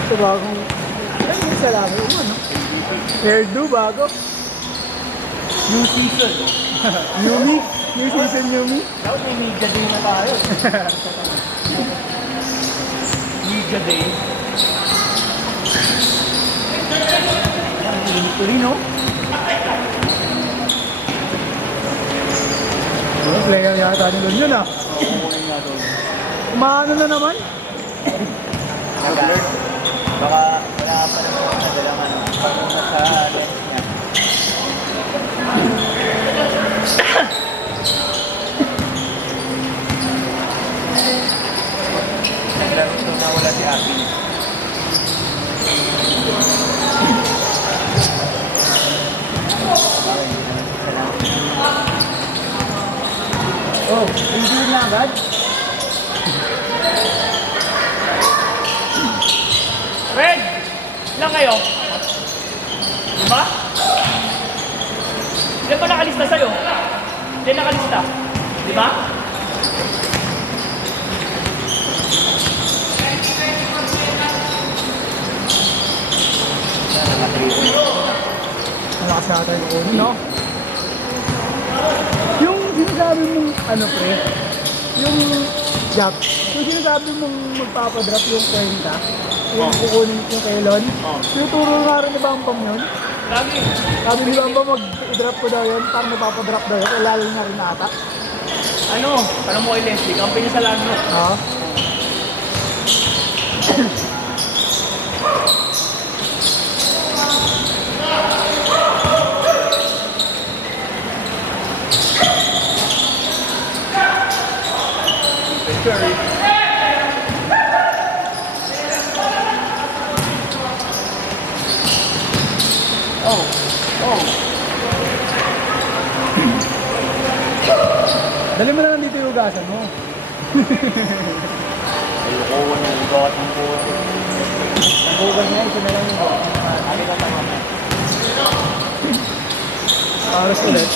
Ito bagong... Ay, yung salamin mo, no? Hairdo, bago. New season. New me? New season, new me? Dapat may media day na tayo. Media day. Ang init ko rin, no? Player yata ni Lon yun, ah. Oo, nga doon. Maano na naman? Nag-alert. Baka wala pa naman ako nadalang ano. Pagpunta sa lens niya. Naglaro ito na wala si Abby. Oh, hindi na agad? Red! Ilan kayo? Diba? Ilan ba nakalista sa'yo? Ilan nakalista? Diba? Malakas na tayo kunin, no? Yung sinasabi mong, ano pre, yung Jack, yung sinasabi mong magpapadrop yung 30, yung kukunin yung kailon, tinuturo nga rin ni Bambam yun. Lagi. Sabi ni Bambam mag-drop ko daw yun, parang napapadrop daw yun, lalo nga rin ata. Ano? Tanong mo kay Leslie, kampi niya sa Lagno. Ha? Curry. Oh. Oh. Dali mo na lang dito yung ugasan mo. Ayoko na yung got ng puto. Ang hugas niya, ito na lang yung hugas. Ano ka tama mo? Aras ulit.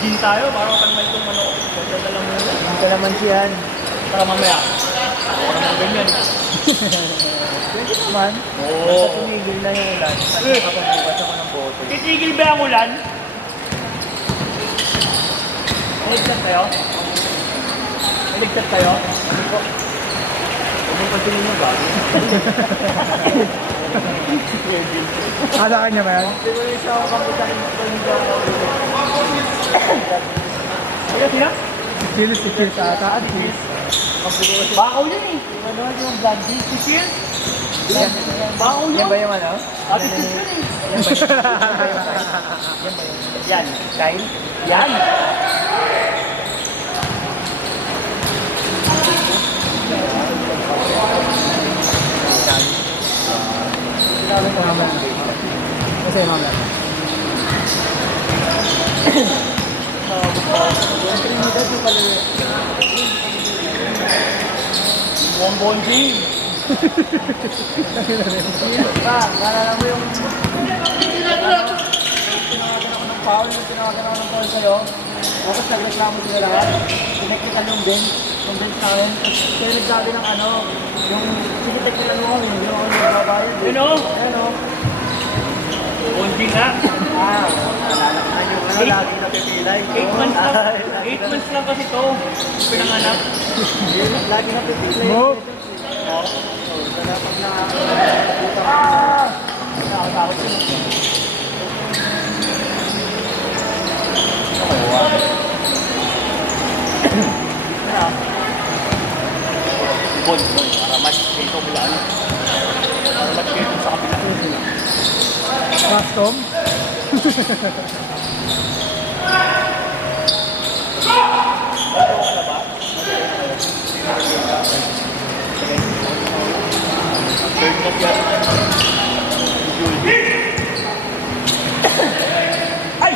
Gin tayo, parang kang may itong manok. Ganda na lang muna. Hindi ka naman siyan. Para mamaya. Ako naman ganyan. Pwede naman. Oo. Basta tumigil na yung ulan. Kasi kapagbukas ako ng boto. Titigil ba ang ulan? Maligtad tayo? Maligtad tayo? Ano po? Huwag mo patingin mo ba? Sa kanya ba yan? Hindi mo yung siya ako pagkakain mo. Sige, siya? Kilis si Cheers ata. At Cheers. Bakaw yun eh. Ano yung blondie? Si Cheers? Bakaw yun. Yan ba yung ano? Ate Cheers yun eh. Yan. Kyle? Yan. Sinabi ko naman. Kasi naman. Yung Trinidad yung pala. Buong bonding. Naalala mo yung tinawagan ako ng foul, yung tinawagan ako ng foul sa'yo. Tapos nagreklamo sila lahat. Pinagkitan yung bench sa akin. Kaya nagsabi ng ano, yung siniteknikan mo kami, hindi ako nagbabayad. Yun o. Ayan o. Bonding nga. Nalalaman yung ano, Eight- lagi napipilay. 8 months lang. 8 months lang kasi ito. Pinanganak. Lagi napipilay. Mo? Wala pag nakakita. Nakakatakot yun. Bon. Para match kayo bilaan. Para match kayo sa kabila. Custom? Third na yan. Ay!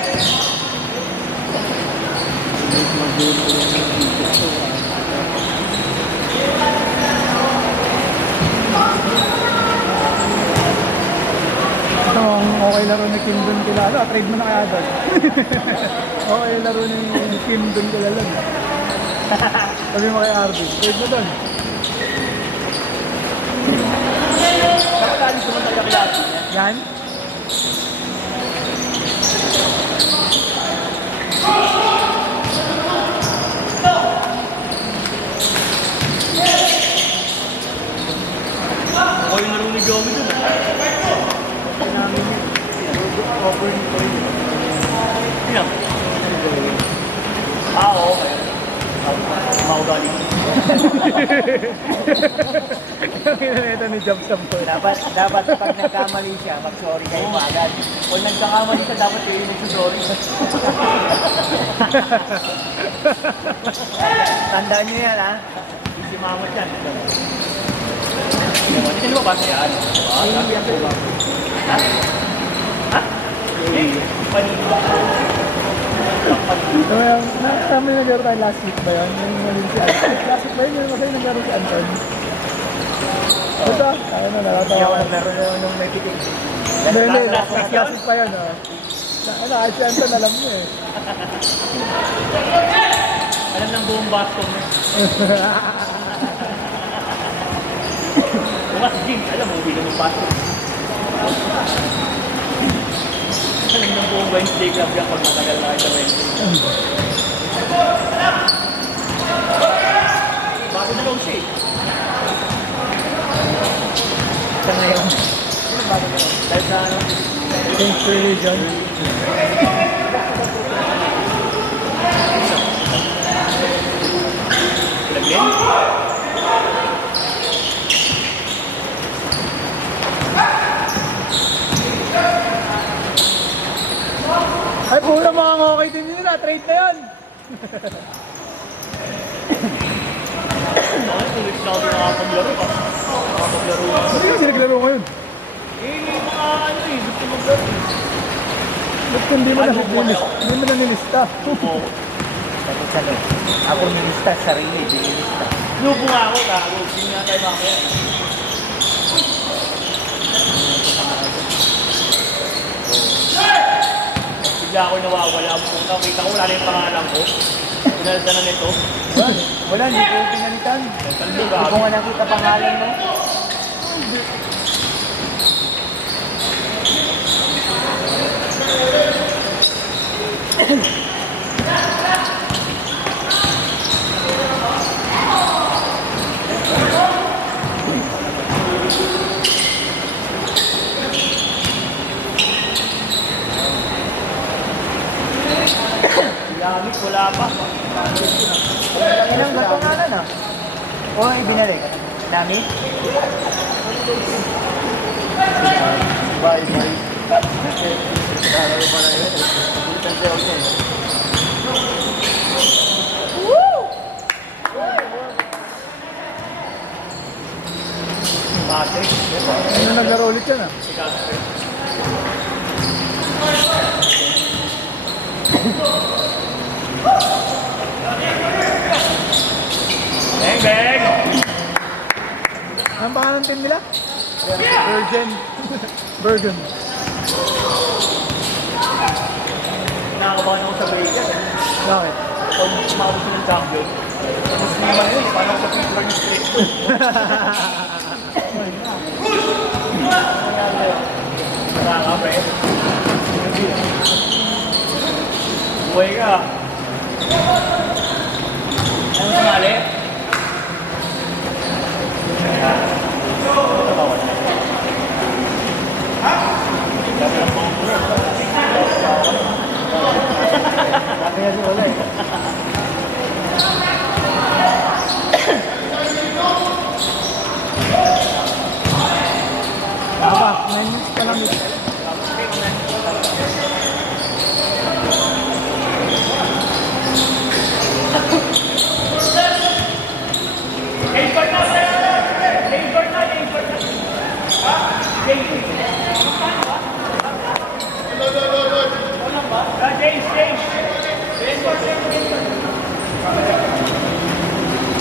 Ito ang okay laro ni Kim Dun kilala. Trade mo na kaya doon. Okay laro ni Kim Dun kilala. Sabi mo kay Arvin, wait mo doon. Dapat alis naman tayo klase niya. Yan. Ako yung laro ni Joey dun. Namin yun. Over ni Koy. Yan. Okay. Maugali. Yung kinaneta ni Jobs sa po. Dapat pag nagkamali siya, mag-sorry kayo agad. Kung nagkakamali ka, dapat kayo nagsusorry. Tandaan niyo yan, ha? Si mama dyan. Hindi ka lumabas yan. Hindi yan ba? Ha? Ha? Panilo. So, kami naglaro tayo last week ba yun? Yung nalim si Anton. Last week ba yun? Yung masaya naglaro si Anton. Ito, tayo na Hindi ako nakatawa. naglaro nung may pitik. Hindi, last week pa yun. Kahit si Anton alam mo eh. Alam ng buong Boston. Bukas Jim, alam mo, bilang ng Boston. Alam ng buong Wednesday club yan pag matagal na kayo sa Wednesday. Bago na lang siya eh. Sa ngayon. Dahil sa ano, Thanks for religion. Laglen? Ay, pura mga okay din nila. Trade na yun. Ano, 2 weeks na ako din nakapaglaro pa. Nakapaglaro ako. Hindi kasi naglaro ngayon. Mga ano eh, gusto maglaro eh. Ba't hindi mo na hindi mo na nilista? Oo. Salo. Ako nilista, sarili, binilista. Lupo nga ako, gago. Hindi nga tayo mamaya. Bigla ako nawawala. Nakita ko, wala na yung pangalan ko. Pinalitan na nito. Wala, hindi ko pinalitan. Talbo, Hindi ko gago. nga nakita pangalan mo. Yamit, wala pa. Ilang ba pangalan ah? O, ibinalik. Dami? Bye, bye. Laro pa na yun. Bulitan siya ako eh. Patrick. Ano naglaro ulit yan ah? Si Casper. Bang, bang! Anong pangalan ng team nila? Virgin. Virgin. Nakakabahan ako sa break yan. Bakit? Pag umabot ng champion. Tapos naman yun, parang sa Pittsburgh yung straight ko. Nakakape. Buhay ka. Ano sumali? Sabi nga si Ola eh. Aba, 9 minutes pa lang ito.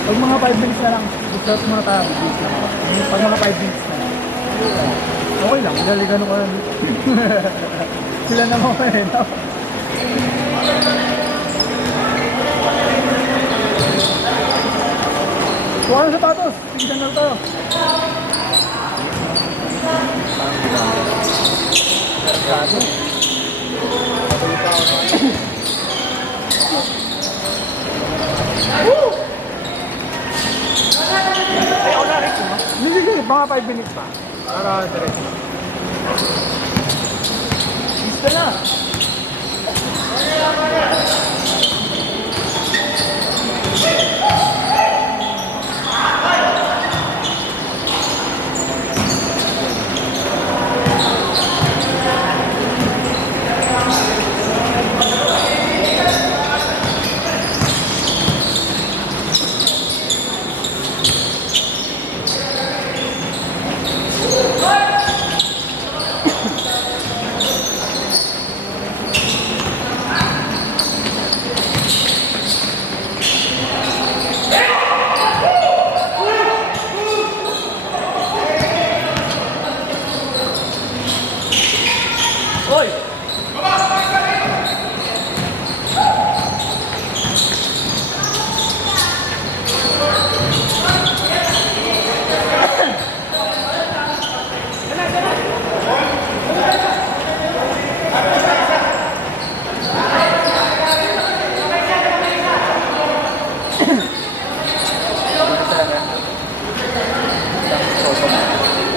Pag mga 5 minutes na lang, gusto ko muna tayo. Pag mga 5 minutes na lang. Okay lang, laligan ko lang dito. Sila naman ko eh, no? Kuha ng sapatos. Tingnan na tayo. Ay, ako na rin. Hindi, mga 5 minutes pa. Para diretso. Gusto na. Oy!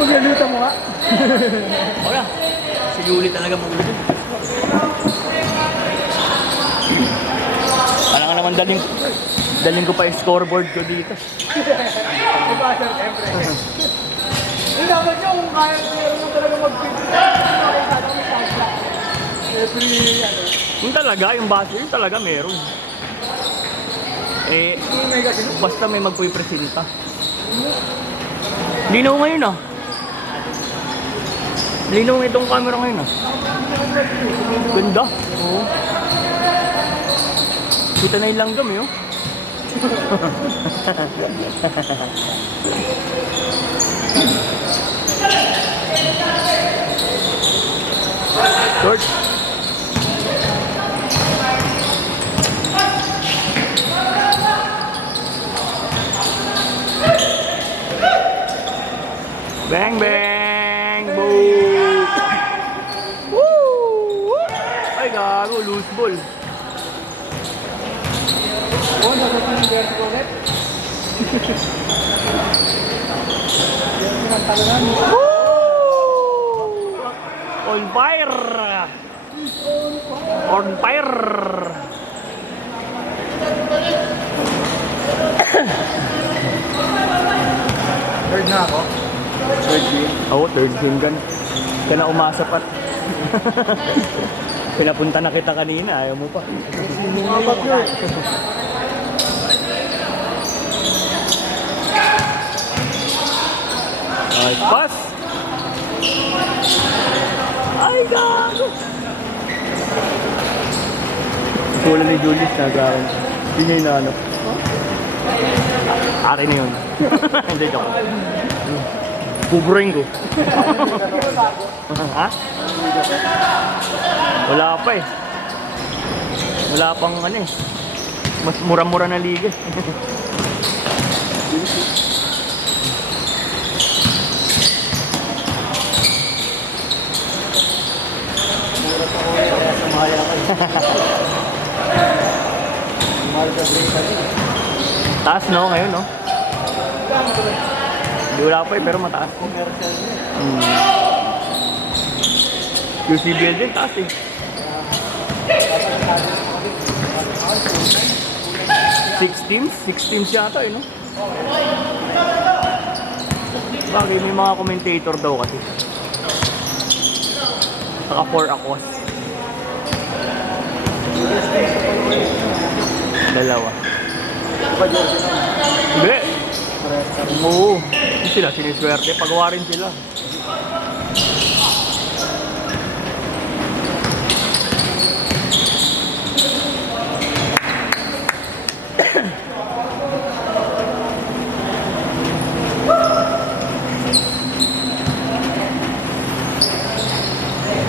Magluluto mo nga. Wala. Sige ulit talaga magulo dun. Wala nga naman daling ko pa yung scoreboard ko dito. Diba, sir? Siyempre. Hindi dapat nyo kung kaya mo talaga mag-video. Every, ano. Yung talaga, yung base, yung talaga meron. Eh, May kasi. basta may magpupresenta. Linaw ngayon ah. Linaw itong camera ngayon ah. Ganda. Oo. Kita na yung langgam eh oh. George. Bang bang! Boom! Woo! Ay gago, loose ball. Oo, nagsasin yung vertical ulit. Yan yung talunan. Woo! On fire! On fire! Third na ako. Third game? Oo, third game gan. Kaya na umasa pa. Pinapunta na kita kanina, ayaw mo pa. Mga bagyo. Ay, pass! Ay, gago! Kulang ni Julius na gawin. Hindi niya inaanap. Akin na yun. Hindi, joke. Buburing ko. Ha? Wala pa eh. Wala pang ano eh. Mas mura-mura na liga. Taas no, ngayon no? Hindi wala pa eh, pero mataas. QCBL din, taas eh. 6 teams yata eh, no? Bagay, may mga commentator daw kasi. Saka 4 aquas. Dalawa. Hindi. Oo. Hindi sila siniswerte. Pagawa rin sila.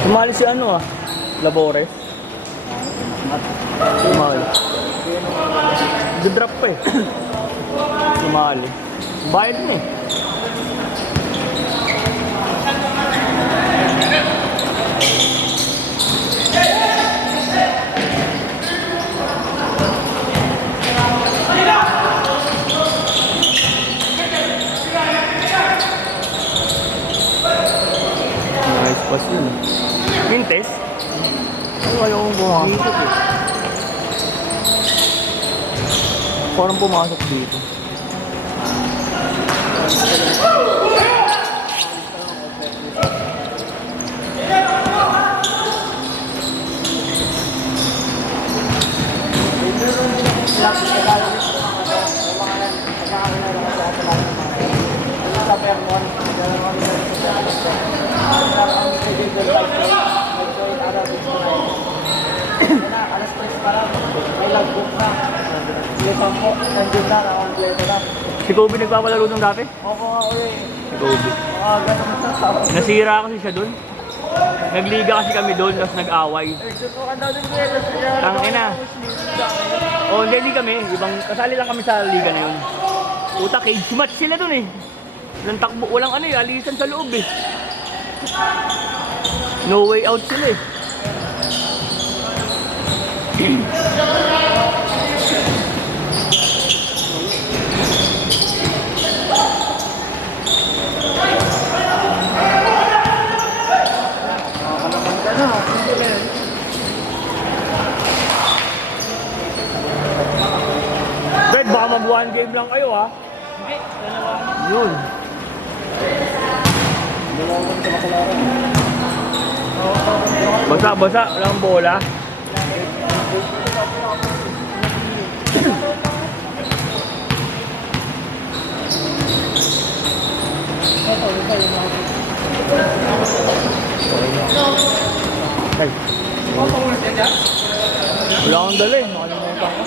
Sumali si ano ah, Labores. Sumali. Drop pa eh. Sumali. Bayad na eh. Nice pass yun. Mintes? Ano ayaw kong pumasok eh. Parang pumasok dito. Alas 3 pa lang, may logbook na. Lipang po, nandun na, nakakompleto na. Si Kobe nagpapalaro nung dati? Opo nga ulit. Si Kobe. Mga ganun na tao. Nasira kasi siya dun. Nagliga kasi kami dun, tapos nag-away. Susukan daw din kuya. Tangina. O, hindi kami. Ibang kasali lang kami sa liga na yun. Puta, cage match sila dun eh. Walang takbo, walang ano eh, alisan sa loob eh. No way out sila eh. Fred, baka mag-one game lang kayo ha? Hindi, dalawa na. Yun. Basa, walang bola. Ay. Wala akong dala eh. Nakalimutan ko.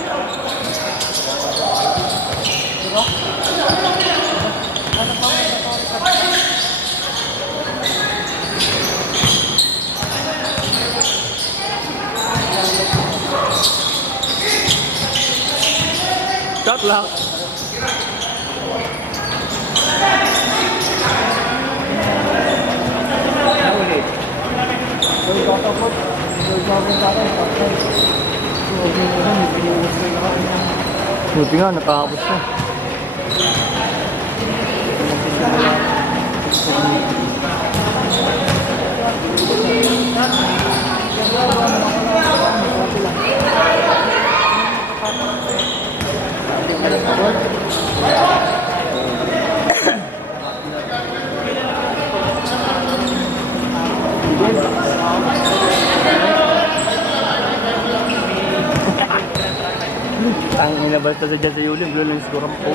Shot lang. Ulit. Doon tatapot. Doon gagawin sa akin. Okay mo rin, pinuwas ko yung kanya. Buti nga, nakakapos na. Ang inabasta sa dyan sa Yulin, doon lang score ang po.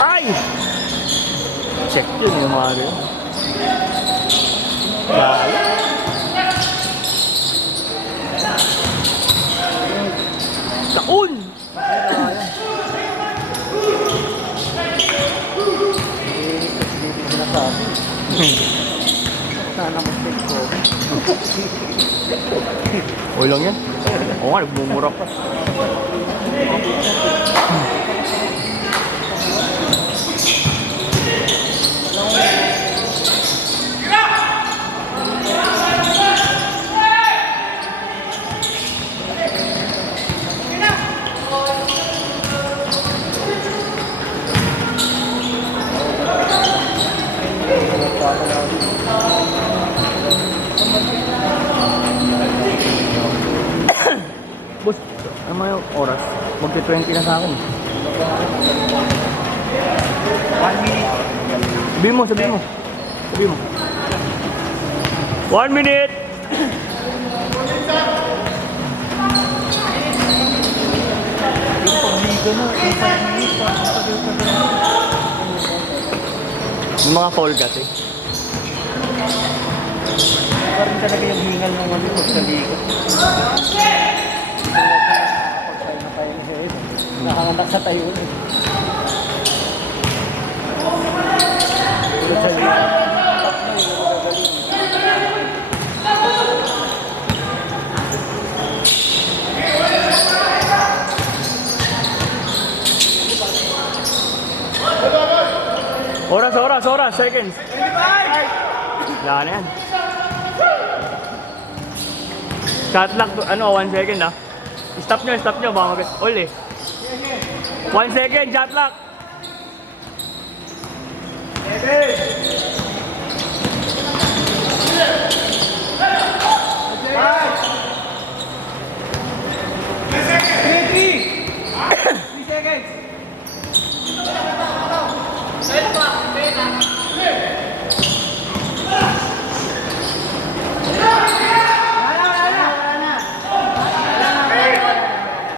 Ay! Check yun yung mga rin. Bala. Taon! Sana mistake ko. Okay lang yan. Oo nga, nagmumura pa. Boss, ano mo yung oras? Magti-20 na sa akin. 1 minute. Sabihin mo, sabihin mo. Sabihin mo. 1 minute! Yung pagligo na, 5 minutes, parang tagal-tagal. Yung mga fall kasi. Parang talaga yung hingal ng ano pagkaligo. Nakakandak sa tayo eh. Tulad sa ligo. oras, seconds. 25! Wala na yan. Shot clock, 1 second ah. Stop nyo, baka mag... All eh. 1 second, shot clock. Seconds.